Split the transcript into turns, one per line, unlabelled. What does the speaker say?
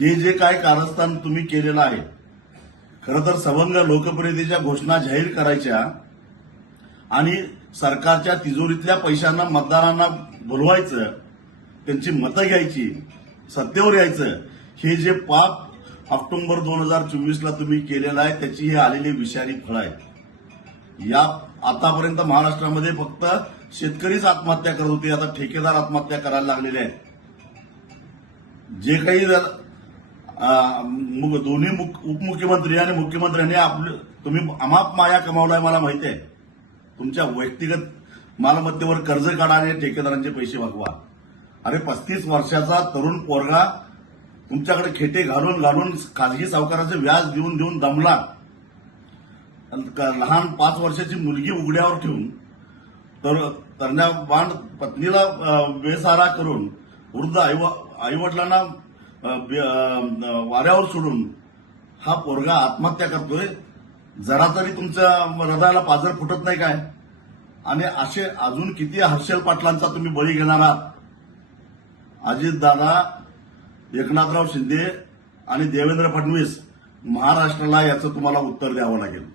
हे जे काय कारस्थान तुम्ही केलेलं आहे खरंतर तर सवंग लोकप्रियतेच्या घोषणा जाहीर करायच्या आणि सरकारच्या तिजोरीतल्या पैशांना मतदारांना बोलवायचं त्यांची मतं घ्यायची सत्तेवर यायचं हे जे पाप ऑक्टोबर दोन हजार चोवीसला तुम्ही केलेलं आहे त्याची हे आलेली विषारी फळ आहे या आतापर्यंत महाराष्ट्रामध्ये फक्त शेतकरीच आत्महत्या करत होते आता ठेकेदार आत्महत्या करायला लागलेले आहेत जे काही दोन्ही उपमुख्यमंत्री आणि मुख्यमंत्र्यांनी आपलं तुम्ही अमाप माया कमावलाय मला माहिती आहे तुमच्या वैयक्तिगत मालमत्तेवर कर्ज काढा आणि ठेकेदारांचे पैसे वागवा अरे पस्तीस वर्षाचा तरुण पोरगा तुमच्याकडे खेटे घालून घालून खाजगी सावकाराचं व्याज देऊन देऊन दमला लहान पाच वर्षाची मुलगी उघड्यावर ठेवून तर तरण्या बाण पत्नीला बेसारा करून वृद्ध आई आईवडिलांना वाऱ्यावर सोडून हा पोरगा आत्महत्या करतोय जरा तरी तुमच्या हृदयाला पाजर फुटत नाही काय आणि असे अजून किती हर्षल पाटलांचा तुम्ही बळी घेणार आहात अजितदादा एकनाथराव शिंदे आणि देवेंद्र फडणवीस महाराष्ट्राला याचं तुम्हाला उत्तर द्यावं लागेल